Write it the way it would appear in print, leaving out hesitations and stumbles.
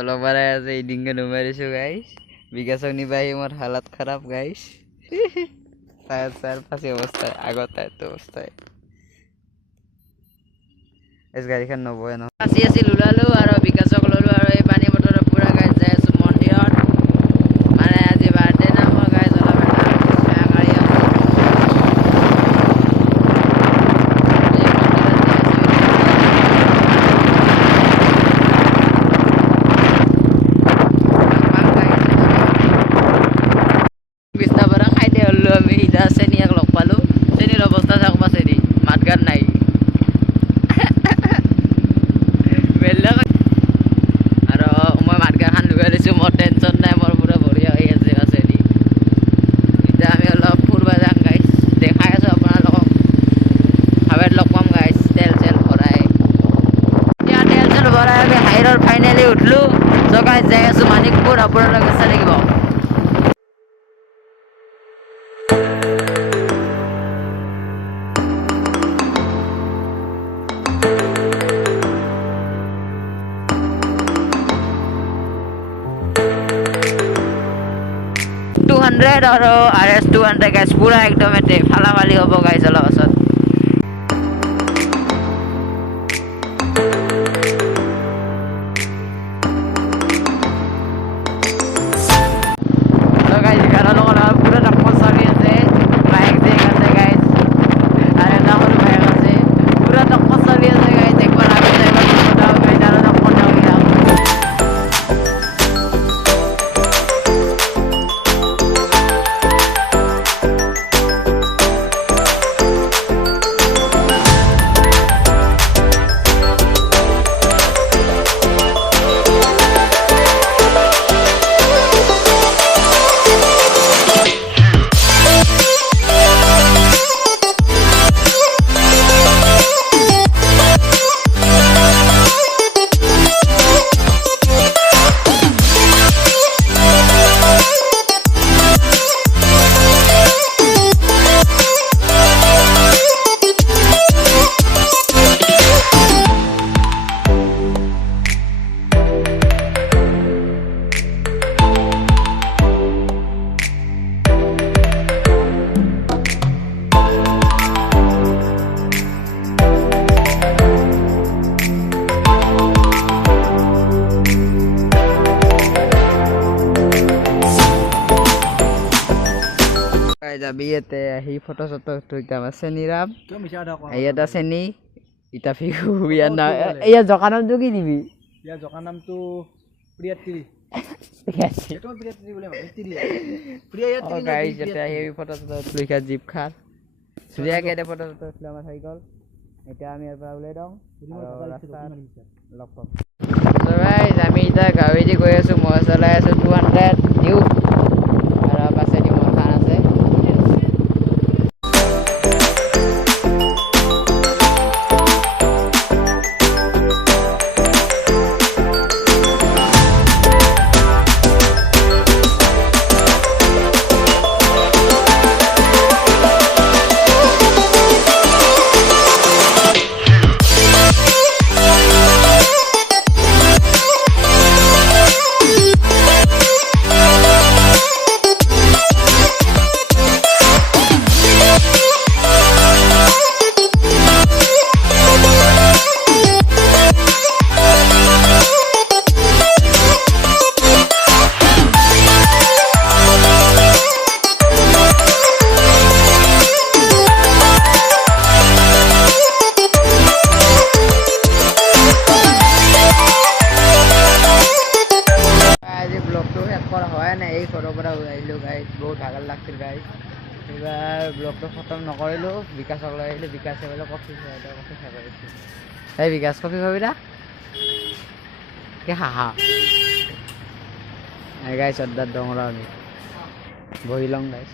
দলক বাৰাই আছে ইডিংকে নুমাৰিছোঁ গাইছ বিকাশক নিবাহি মোৰ হালত খাৰাপ গাইছ টায়াৰ ফাঁচি অৱস্থায় আগত টায়াৰটো অৱস্থায় এছ গাড়ীখন নবহে ন ফাঁচি আছিল ওলালোঁ আৰু বিকাশক ল'লোঁ আৰু এই পানী বটলৰ পূৰা গাইছ যাই আছোঁ মন্দিৰত মানে আজি বাৰ্থডে না মোৰ গাইছ অলপ আমি ইটা চেনিয়াক লগ পালোঁ চেনিৰ অৱস্থা চাওক চেনি মাত গান নাই বেলেগ আৰু মই মাত গান লগাই দিছোঁ মোৰ টেনশ্যন নাই মোৰ পুৰা বঢ়িয়া হৈ আছে চেনি এতিয়া আমি অলপ ফুৰিব যাম গাইছ দেখাই আছোঁ আপোনালোকক হাৱেত লগ পাম গাইছ তেল চেল ভৰাই এতিয়া তেল চেল ভৰাই আমি হাইৰৰ ফাইনেলি উঠলোঁ চ' গাইছ যাই আছোঁ মানিকপুৰ আপোনালোকে চাই থাকিব আৰু RS 200 গাইছ পুৰা একদম এতে ফালাফালি হ'ব গাইছ অলপ পাছত যাবি ইয়াতে আহি ফটো চটো উঠাম চেনিৰাম ইয়াত চেনি ইটা ফিকু ইয়াৰ নাম ইয়াৰ জকা নামটো কি দিবি ইয়াৰ জকা নামটো প্ৰিয়াত্ৰী ফটো চটো লিখা জীপ খাৰ ধুনীয়াকৈ এতিয়া ফটো চটো উঠিলে আমাৰ হৈ গ'ল এতিয়া আমি ইয়াৰ পৰা ওলাই দিওঁ ৰাস্তাত লগ পাম আমি এতিয়া গাড়ীদি গৈ আছোঁ মই চলাই আছোঁ 200 নিউ আৰু পাছেদি মোৰ খান আছে বহুত ভাগৰ লাগছিল গাইজ এইবাৰ ব্লগটো খতম নকৰিলোঁ বিকাশক লৈ আহিলোঁ বিকাশে বোলে কফি খাই কৰিছোঁ এই বিকাশ কফি খাবি না কি হাহা গাইছ অৰ্ডাৰ দওঁ আমি বহি লওঁ গাইছ